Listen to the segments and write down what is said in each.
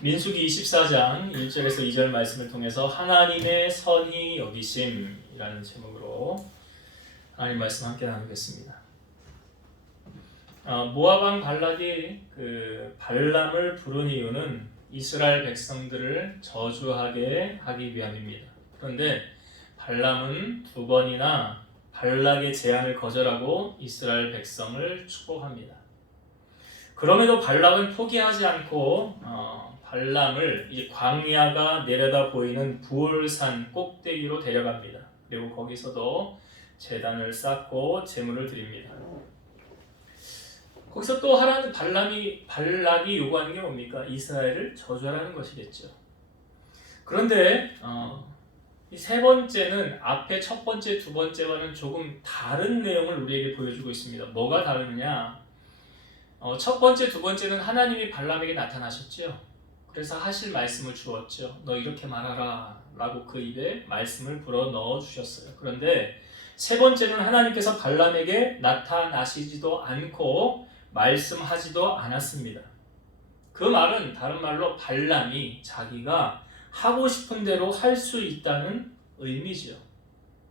민수기 24장 1절에서 2절 말씀을 통해서 하나님의 선히 여기심이라는 제목으로 하나님 말씀 함께 나누겠습니다. 모압 왕 발락이 발람을 부른 이유는 이스라엘 백성들을 저주하게 하기 위함입니다. 그런데 발람은 두 번이나 발락의 제안을 거절하고 이스라엘 백성을 축복합니다. 그럼에도 발락은 포기하지 않고 발람을 이 광야가 내려다 보이는 부올산 꼭대기로 데려갑니다. 그리고 거기서도 제단을 쌓고 제물을 드립니다. 거기서 또 하나는 발락이 요구하는 게 뭡니까? 이스라엘을 저주하라는 것이겠죠. 그런데 이 세 번째는 앞에 첫 번째, 두 번째와는 조금 다른 내용을 우리에게 보여주고 있습니다. 뭐가 다르느냐? 첫 번째, 두 번째는 하나님이 발람에게 나타나셨죠. 그래서 하실 말씀을 주었죠. 너 이렇게 말하라 라고 그 입에 말씀을 불어 넣어 주셨어요. 그런데 세 번째는 하나님께서 발람에게 나타나시지도 않고 말씀하지도 않았습니다. 그 말은 다른 말로 발람이 자기가 하고 싶은 대로 할 수 있다는 의미죠.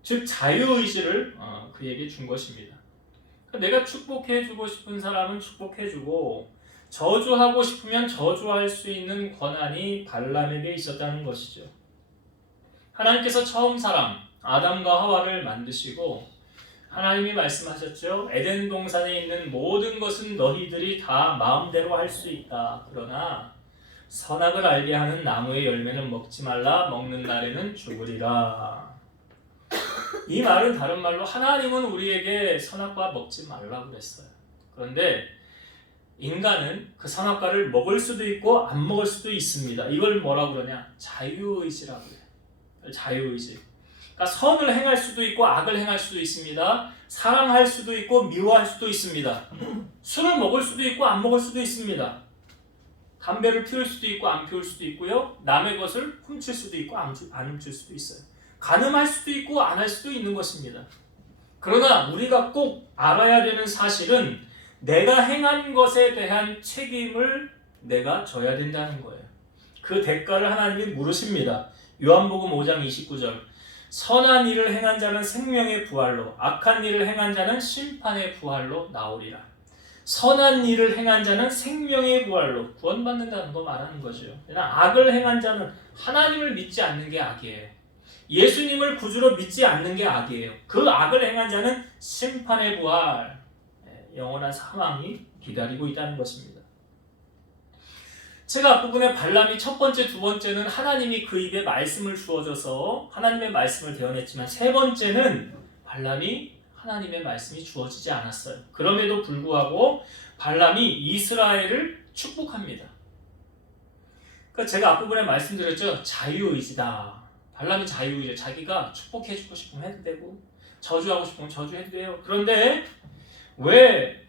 즉 자유의지를 그에게 준 것입니다. 내가 축복해주고 싶은 사람은 축복해주고 저주하고 싶으면 저주할 수 있는 권한이 발람에게 있었다는 것이죠. 하나님께서 처음 사람 아담과 하와를 만드시고 하나님이 말씀하셨죠. 에덴 동산에 있는 모든 것은 너희들이 다 마음대로 할 수 있다. 그러나 선악을 알게 하는 나무의 열매는 먹지 말라. 먹는 날에는 죽으리라. 이 말은 다른 말로 하나님은 우리에게 선악과 먹지 말라고 그랬어요. 그런데 인간은 그 선악과를 먹을 수도 있고 안 먹을 수도 있습니다. 이걸 뭐라고 그러냐? 자유의지라고 해요. 자유의지. 그러니까 선을 행할 수도 있고 악을 행할 수도 있습니다. 사랑할 수도 있고 미워할 수도 있습니다. 술을 먹을 수도 있고 안 먹을 수도 있습니다. 담배를 피울 수도 있고 안 피울 수도 있고요. 남의 것을 훔칠 수도 있고 안 훔칠 수도 있어요. 간음할 수도 있고 안 할 수도 있는 것입니다. 그러나 우리가 꼭 알아야 되는 사실은 내가 행한 것에 대한 책임을 내가 져야 된다는 거예요. 그 대가를 하나님이 물으십니다. 요한복음 5장 29절 선한 일을 행한 자는 생명의 부활로 악한 일을 행한 자는 심판의 부활로 나오리라. 선한 일을 행한 자는 생명의 부활로 구원받는다는 거 말하는 거죠. 악을 행한 자는 하나님을 믿지 않는 게 악이에요. 예수님을 구주로 믿지 않는 게 악이에요. 그 악을 행한 자는 심판의 부활, 영원한 사망이 기다리고 있다는 것입니다. 제가 앞부분에 발람이 첫 번째, 두 번째는 하나님이 그 입에 말씀을 주어줘서 하나님의 말씀을 대언했지만 세 번째는 발람이 하나님의 말씀이 주어지지 않았어요. 그럼에도 불구하고 발람이 이스라엘을 축복합니다. 그러니까 제가 앞부분에 말씀드렸죠. 자유의지다. 발람이 자유의지. 자기가 축복해주고 싶으면 해도 되고 저주하고 싶으면 저주해도 돼요. 그런데 왜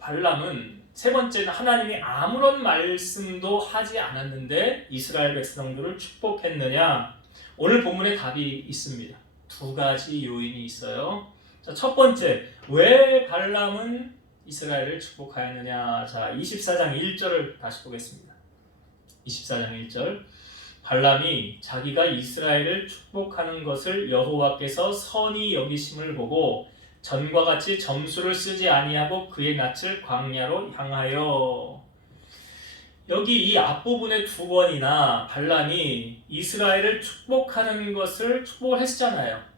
발람은 세 번째는 하나님이 아무런 말씀도 하지 않았는데 이스라엘 백성들을 축복했느냐? 오늘 본문에 답이 있습니다. 두 가지 요인이 있어요. 자, 첫 번째, 왜 발람은 이스라엘을 축복하였느냐? 자, 24장 1절을 다시 보겠습니다. 24장 1절. 발람이 자기가 이스라엘을 축복하는 것을 여호와께서 선히 여기심을 보고 전과 같이 점수를 쓰지 아니하고 그의 낯을 광야로 향하여. 여기 이 앞부분에 두 번이나 발람이 이스라엘을 축복하는 것을 축복을 했잖아요.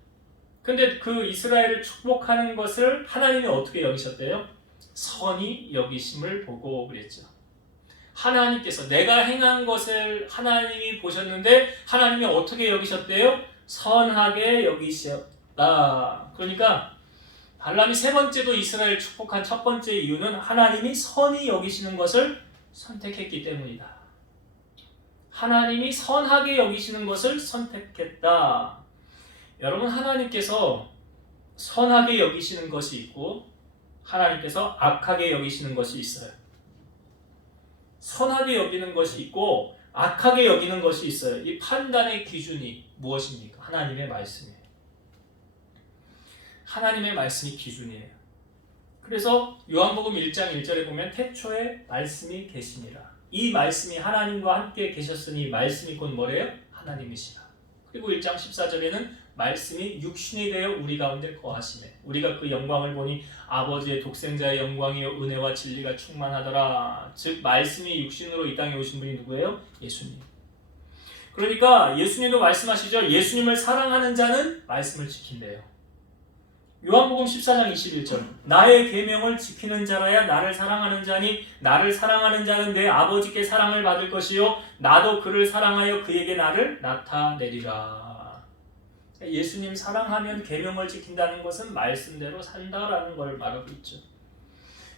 근데 그 이스라엘을 축복하는 것을 하나님이 어떻게 여기셨대요? 선히 여기심을 보고 그랬죠. 하나님께서 내가 행한 것을 하나님이 보셨는데 하나님이 어떻게 여기셨대요? 선하게 여기셨다. 그러니까 발람이 세 번째도 이스라엘 축복한 첫 번째 이유는 하나님이 선히 여기시는 것을 선택했기 때문이다. 하나님이 선하게 여기시는 것을 선택했다. 여러분, 하나님께서 선하게 여기시는 것이 있고 하나님께서 악하게 여기시는 것이 있어요. 선하게 여기는 것이 있고 악하게 여기는 것이 있어요. 이 판단의 기준이 무엇입니까? 하나님의 말씀이에요. 하나님의 말씀이 기준이에요. 그래서 요한복음 1장 1절에 보면 태초에 말씀이 계시니라. 이 말씀이 하나님과 함께 계셨으니 말씀이 곧 뭐래요? 하나님이시라. 그리고 1장 14절에는 말씀이 육신이 되어 우리 가운데 거하시네. 우리가 그 영광을 보니 아버지의 독생자의 영광이요 은혜와 진리가 충만하더라. 즉 말씀이 육신으로 이 땅에 오신 분이 누구예요? 예수님. 그러니까 예수님도 말씀하시죠. 예수님을 사랑하는 자는 말씀을 지킨대요. 요한복음 14장 21절 나의 계명을 지키는 자라야 나를 사랑하는 자니 나를 사랑하는 자는 내 아버지께 사랑을 받을 것이요 나도 그를 사랑하여 그에게 나를 나타내리라. 예수님 사랑하면 계명을 지킨다는 것은 말씀대로 산다라는 걸 말하고 있죠.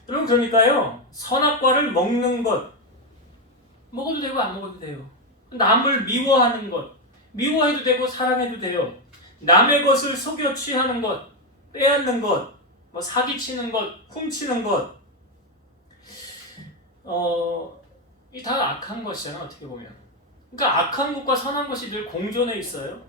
여러분 그러니까요 선악과를 먹는 것 먹어도 되고 안 먹어도 돼요. 남을 미워하는 것 미워해도 되고 사랑해도 돼요. 남의 것을 속여 취하는 것 빼앗는 것, 뭐 사기치는 것, 훔치는 것, 이 다 악한 것이잖아 어떻게 보면. 그러니까 악한 것과 선한 것이 늘 공존해 있어요.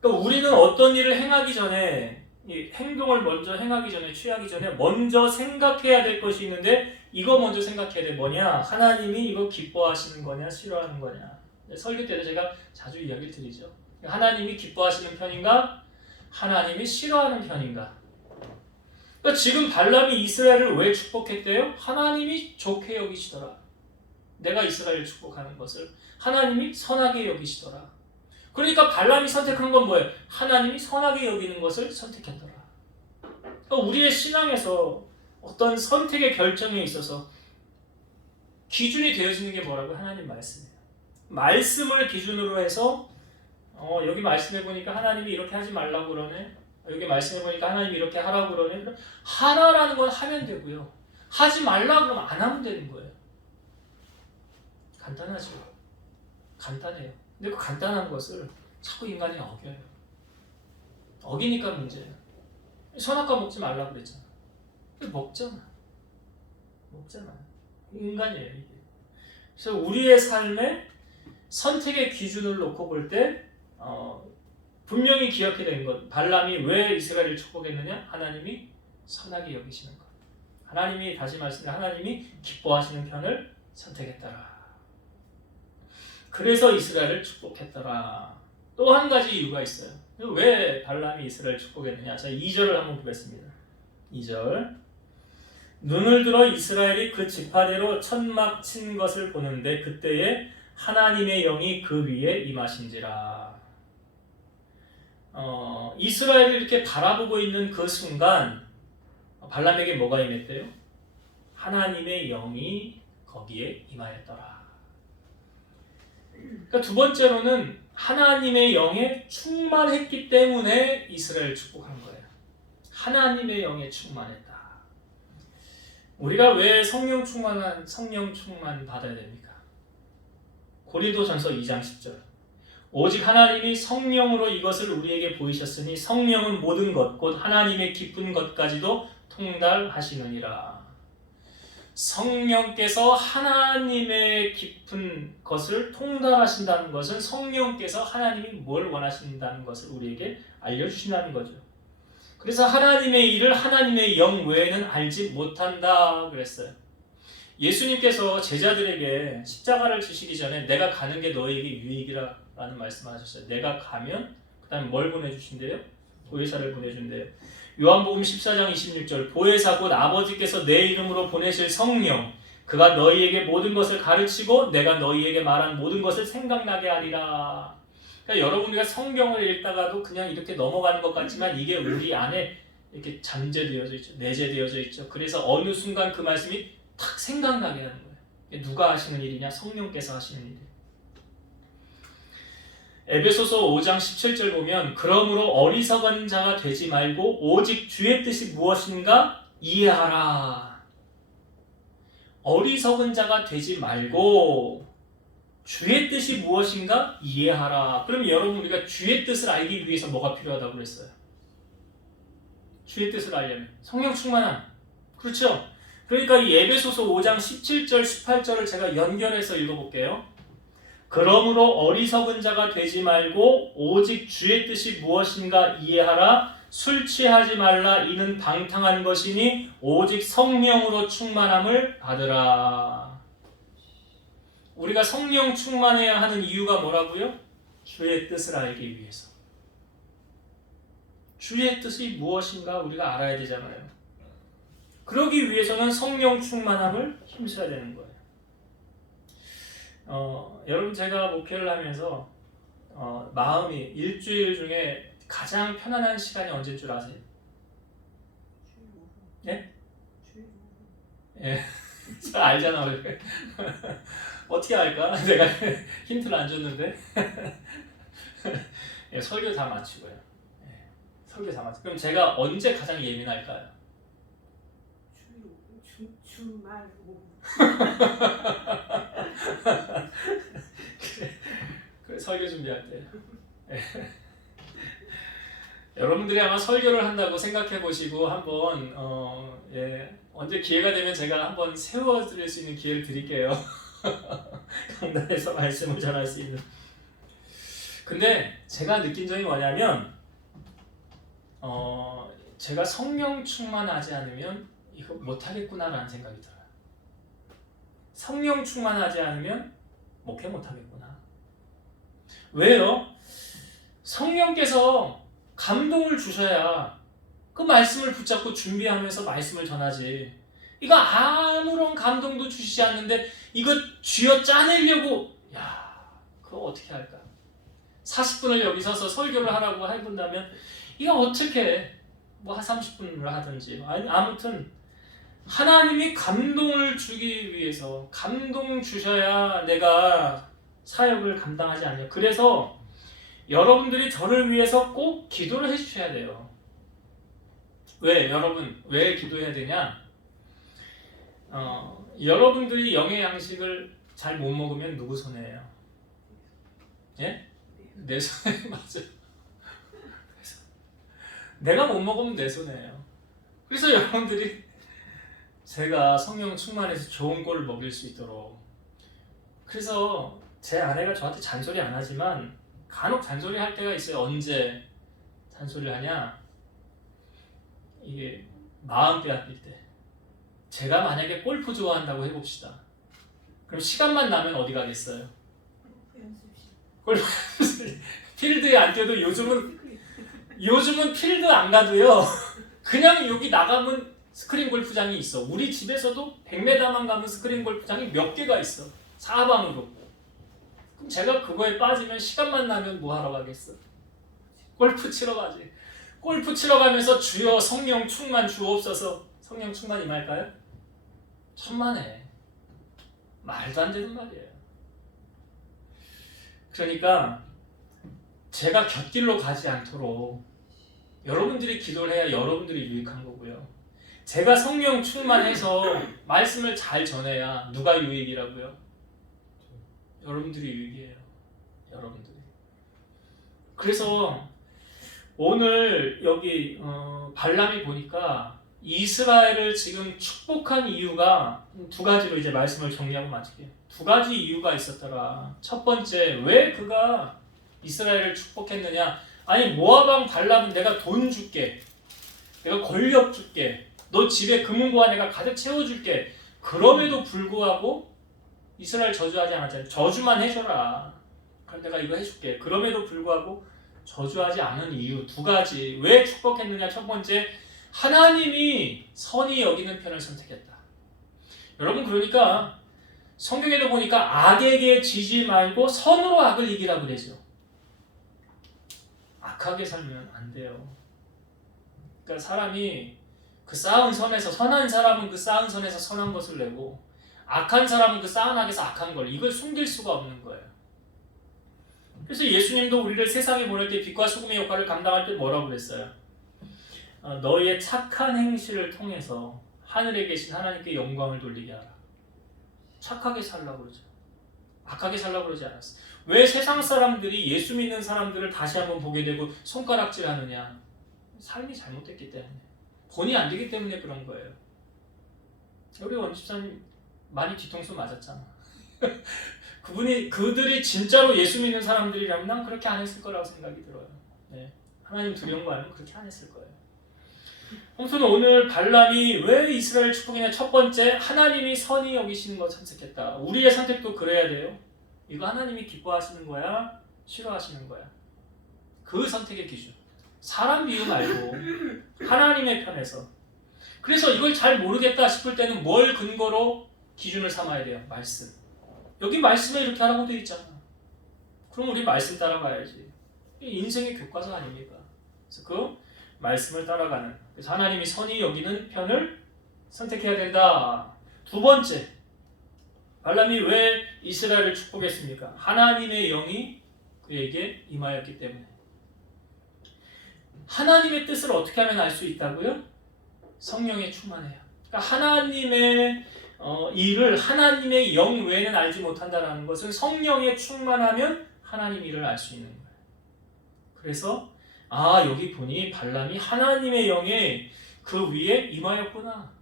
그러니까 우리는 어떤 일을 행하기 전에, 이 행동을 먼저 행하기 전에, 취하기 전에 먼저 생각해야 될 것이 있는데 이거 먼저 생각해야 돼. 뭐냐? 하나님이 이거 기뻐하시는 거냐, 싫어하는 거냐. 설교 때도 제가 자주 이야기를 드리죠. 하나님이 기뻐하시는 편인가? 하나님이 싫어하는 편인가? 그러니까 지금 발람이 이스라엘을 왜 축복했대요? 하나님이 좋게 여기시더라. 내가 이스라엘을 축복하는 것을 하나님이 선하게 여기시더라. 그러니까 발람이 선택한 건 뭐예요? 하나님이 선하게 여기는 것을 선택했더라. 그러니까 우리의 신앙에서 어떤 선택의 결정에 있어서 기준이 되어지는 게 뭐라고? 하나님 말씀이에요. 말씀을 기준으로 해서 여기 말씀해 보니까 하나님이 이렇게 하지 말라고 그러네. 여기 말씀해 보니까 하나님이 이렇게 하라고 그러네. 그럼 하라라는 건 하면 되고요. 하지 말라 그러면 안 하면 되는 거예요. 간단하죠. 간단해요. 근데 그 간단한 것을 자꾸 인간이 어겨요. 어기니까 문제예요. 선악과 먹지 말라고 그랬잖아. 먹잖아. 인간이에요 이게. 그래서 우리의 삶에 선택의 기준을 놓고 볼 때 분명히 기억해야 되는 것. 발람이 왜 이스라엘을 축복했느냐? 하나님이 선하게 여기시는 것. 하나님이 다시 말씀해 하나님이 기뻐하시는 편을 선택했더라. 그래서 이스라엘을 축복했더라. 또 한 가지 이유가 있어요. 왜 발람이 이스라엘을 축복했느냐? 자, 2절을 한번 보겠습니다. 2절. 눈을 들어 이스라엘이 그 지파대로 천막 친 것을 보는데 그때에 하나님의 영이 그 위에 임하신지라. 이스라엘을 이렇게 바라보고 있는 그 순간 발람에게 뭐가 임했대요? 하나님의 영이 거기에 임하였더라. 그러니까 두 번째로는 하나님의 영에 충만했기 때문에 이스라엘을 축복한 거예요. 하나님의 영에 충만했다. 우리가 왜 성령 충만 받아야 됩니까? 고린도전서 2장 10절. 오직 하나님이 성령으로 이것을 우리에게 보이셨으니 성령은 모든 것 곧 하나님의 깊은 것까지도 통달하시느니라. 성령께서 하나님의 깊은 것을 통달하신다는 것은 성령께서 하나님이 뭘 원하신다는 것을 우리에게 알려주신다는 거죠. 그래서 하나님의 일을 하나님의 영 외에는 알지 못한다 그랬어요. 예수님께서 제자들에게 십자가를 지시기 전에 내가 가는 게 너에게 유익이라 라는 말씀을 하셨어요. 내가 가면 그 다음에 뭘 보내주신대요? 보혜사를 보내준대요. 요한복음 14장 26절 보혜사 곧 아버지께서 내 이름으로 보내실 성령 그가 너희에게 모든 것을 가르치고 내가 너희에게 말한 모든 것을 생각나게 하리라. 그러니까 여러분들이 성경을 읽다가도 그냥 이렇게 넘어가는 것 같지만 이게 우리 안에 이렇게 잠재되어져 있죠. 내재되어져 있죠. 그래서 어느 순간 그 말씀이 탁 생각나게 하는 거예요. 누가 하시는 일이냐? 성령께서 하시는 일이에요. 에베소서 5장 17절 보면 그러므로 어리석은 자가 되지 말고 오직 주의 뜻이 무엇인가 이해하라. 어리석은 자가 되지 말고 주의 뜻이 무엇인가 이해하라. 그럼 여러분 우리가 주의 뜻을 알기 위해서 뭐가 필요하다고 그랬어요? 주의 뜻을 알려면 성령 충만함. 그렇죠? 그러니까 이 에베소서 5장 17절 18절을 제가 연결해서 읽어볼게요. 그러므로 어리석은 자가 되지 말고 오직 주의 뜻이 무엇인가 이해하라. 술 취하지 말라. 이는 방탕한 것이니 오직 성령으로 충만함을 받으라. 우리가 성령 충만해야 하는 이유가 뭐라고요? 주의 뜻을 알기 위해서. 주의 뜻이 무엇인가 우리가 알아야 되잖아요. 그러기 위해서는 성령 충만함을 힘써야 되는 거예요. 여러분 제가 목회를 하면서 마음이 일주일 중에 가장 편안한 시간이 언제인 줄 아세요? 예? 예. 잘 알잖아. 어떻게 알까? 내가 힌트를 안 줬는데. 예, 설교 다 마치고요. 예, 설교 다 마치고. 그럼 제가 언제 가장 예민할까요? 주말 오후. 그래, 설교 준비할 때. 예. 여러분들이 아마 설교를 한다고 생각해 보시고 한번 언제 기회가 되면 제가 한번 세워드릴 수 있는 기회를 드릴게요. 강단에서 말씀을 전할 수 있는. 근데 제가 느낀 점이 뭐냐면 제가 성령 충만하지 않으면 이거 못하겠구나라는 생각이 들어요. 성령 충만하지 않으면 목회 못하겠구나. 왜요? 성령께서 감동을 주셔야 그 말씀을 붙잡고 준비하면서 말씀을 전하지. 이거 아무런 감동도 주시지 않는데 이거 쥐어 짜내려고, 야, 그거 어떻게 할까? 40분을 여기 서서 설교를 하라고 해본다면 이거 어떻게 뭐 30분을 하든지, 아무튼 하나님이 감동을 주기 위해서 감동 주셔야 내가 사역을 감당하지 않냐. 그래서 여러분들이 저를 위해서 꼭 기도를 해주셔야 돼요. 왜? 여러분 왜 기도해야 되냐? 여러분들이 영의 양식을 잘 못 먹으면 누구 손해예요? 예? 내 손해. 맞아요. 내가 못 먹으면 내 손해예요. 그래서 여러분들이 제가 성령 충만해서 좋은 꼴을 먹일 수 있도록, 그래서 제 아내가 저한테 잔소리 안 하지만 간혹 잔소리 할 때가 있어요. 언제 잔소리를 하냐? 이게 마음 빼앗길 때. 제가 만약에 골프 좋아한다고 해봅시다. 그럼 시간만 나면 어디 가겠어요? 골프 연습실. 필드에 안 뛰어도 요즘은 필드 안 가도요. 그냥 여기 나가면 스크린 골프장이 있어. 우리 집에서도 100m만 가면 스크린 골프장이 몇 개가 있어. 사방으로. 그럼 제가 그거에 빠지면 시간만 나면 뭐 하러 가겠어? 골프 치러 가지. 골프 치러 가면서 주여 성령 충만 주옵소서. 성령 충만 임할까요? 천만에. 말도 안 되는 말이에요. 그러니까 제가 곁길로 가지 않도록 여러분들이 기도를 해야 여러분들이 유익한 거고요. 제가 성령 충만해서 말씀을 잘 전해야 누가 유익이라고요? 여러분들이 유익이에요. 여러분들이. 그래서 오늘 여기 발람이 보니까 이스라엘을 지금 축복한 이유가 두 가지로 이제 말씀을 정리하고 마칠게요. 두 가지 이유가 있었더라. 첫 번째, 왜 그가 이스라엘을 축복했느냐? 아니 모압 왕 발람은 내가 돈 줄게, 내가 권력 줄게, 너 집에 금은보화 내가 가득 채워줄게. 그럼에도 불구하고 이스라엘 저주하지 않았잖아요. 저주만 해줘라. 그럼 내가 이거 해줄게. 그럼에도 불구하고 저주하지 않은 이유 두 가지. 왜 축복했느냐? 첫 번째, 하나님이 선히 여기는 편을 선택했다. 여러분 그러니까 성경에도 보니까 악에게 지지 말고 선으로 악을 이기라고 그러죠. 악하게 살면 안 돼요. 그러니까 사람이 그 쌓은 선에서, 선한 사람은 그 쌓은 선에서 선한 것을 내고 악한 사람은 그 쌓은 악에서 악한 걸, 이걸 숨길 수가 없는 거예요. 그래서 예수님도 우리를 세상에 보낼 때 빛과 소금의 역할을 감당할 때 뭐라고 그랬어요? 너희의 착한 행실을 통해서 하늘에 계신 하나님께 영광을 돌리게 하라. 착하게 살라고 그러죠. 악하게 살라고 그러지 않았어요. 왜 세상 사람들이 예수 믿는 사람들을 다시 한번 보게 되고 손가락질 하느냐? 삶이 잘못됐기 때문에, 본이 안 되기 때문에 그런 거예요. 우리 원집사님 많이 뒤통수 맞았잖아. 그들이 진짜로 예수 믿는 사람들이라면 난 그렇게 안 했을 거라고 생각이 들어요. 네. 하나님 두려운 거 알면 그렇게 안 했을 거예요. 홍수는 오늘 발람이 왜 이스라엘 축복이냐? 첫 번째, 하나님이 선히 여기시는 것 선택했다. 우리의 선택도 그래야 돼요. 이거 하나님이 기뻐하시는 거야? 싫어하시는 거야? 그 선택의 기준. 사람 비유 말고 하나님의 편에서. 그래서 이걸 잘 모르겠다 싶을 때는 뭘 근거로 기준을 삼아야 돼요? 말씀. 여기 말씀에 이렇게 하라고 되어 있잖아. 그럼 우리 말씀 따라가야지. 인생의 교과서 아닙니까? 그래서 그 말씀을 따라가는. 그래서 하나님이 선히 여기는 편을 선택해야 된다. 두 번째, 발람이 왜 이스라엘을 축복했습니까? 하나님의 영이 그에게 임하였기 때문에. 하나님의 뜻을 어떻게 하면 알 수 있다고요? 성령에 충만해요. 그러니까 하나님의 일을 하나님의 영 외에는 알지 못한다는 것은 성령에 충만하면 하나님 일을 알 수 있는 거예요. 그래서 여기 보니 발람이 하나님의 영에 그 위에 임하였구나.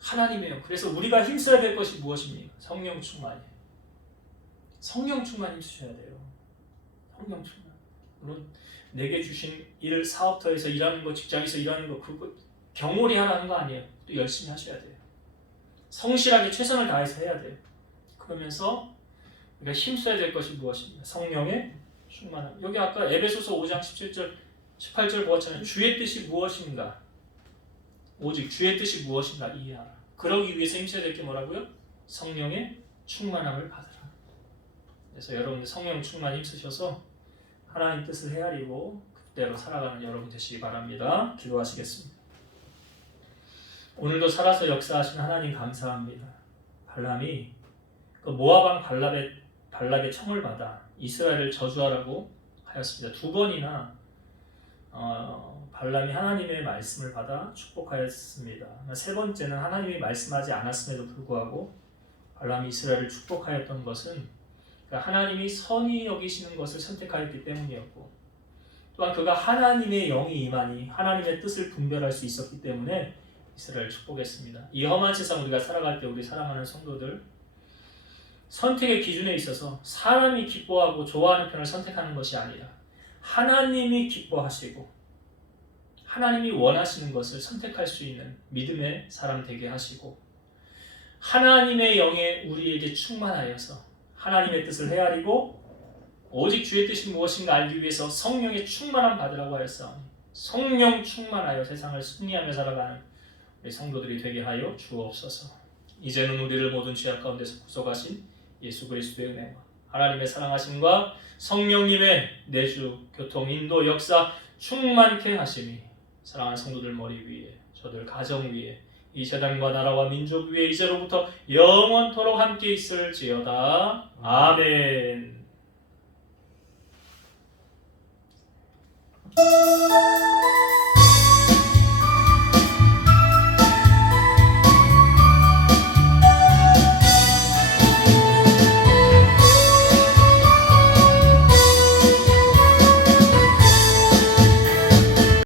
하나님의 영. 그래서 우리가 힘써야 될 것이 무엇입니까? 성령 충만이에요. 성령 충만 힘쓰셔야 돼요. 성령 충만. 물론 내게 주신 일, 사업터에서 일하는 거, 직장에서 일하는 거, 그거 경홀히 하라는 거 아니에요. 또 열심히 하셔야 돼요. 성실하게 최선을 다해서 해야 돼요. 그러면서 우리가 힘써야 될 것이 무엇입니까? 성령의 충만함. 여기 아까 에베소서 5장 17절, 18절 보았잖아요. 주의 뜻이 무엇인가? 오직 주의 뜻이 무엇인가 이해하라. 그러기 위해서 힘써야 될 게 뭐라고요? 성령의 충만함을 받으라. 그래서 여러분들 성령 충만 힘쓰셔서 하나님 뜻을 헤아리고 그대로 살아가는 여러분 되시기 바랍니다. 기도하시겠습니다. 오늘도 살아서 역사하신 하나님 감사합니다. 발람이 그 모압 왕 발락의 청을 받아 이스라엘을 저주하라고 하였습니다. 두 번이나 발람이 하나님의 말씀을 받아 축복하였습니다. 세 번째는 하나님이 말씀하지 않았음에도 불구하고 발람이 이스라엘을 축복하였던 것은 하나님이 선히 여기시는 것을 선택하였기 때문이었고, 또한 그가 하나님의 영이 임하니 하나님의 뜻을 분별할 수 있었기 때문에 이스라엘을 축복했습니다. 이 험한 세상 우리가 살아갈 때 우리 사랑하는 성도들, 선택의 기준에 있어서 사람이 기뻐하고 좋아하는 편을 선택하는 것이 아니라 하나님이 기뻐하시고 하나님이 원하시는 것을 선택할 수 있는 믿음의 사람 되게 하시고, 하나님의 영에 우리에게 충만하여서 하나님의 뜻을 헤아리고 오직 주의 뜻이 무엇인가 알기 위해서 성령의 충만함 받으라고 하였사오니 성령 충만하여 세상을 승리하며 살아가는 우리 성도들이 되게 하여 주옵소서. 이제는 우리를 모든 죄악 가운데서 구속하신 예수 그리스도의 은혜와 하나님의 사랑하심과 성령님의 내주, 교통, 인도, 역사 충만케 하심이 사랑하는 성도들 머리 위에, 저들 가정 위에, 이 재단과 나라와 민족 위에 이제로부터 영원토록 함께 있을지어다. 아멘.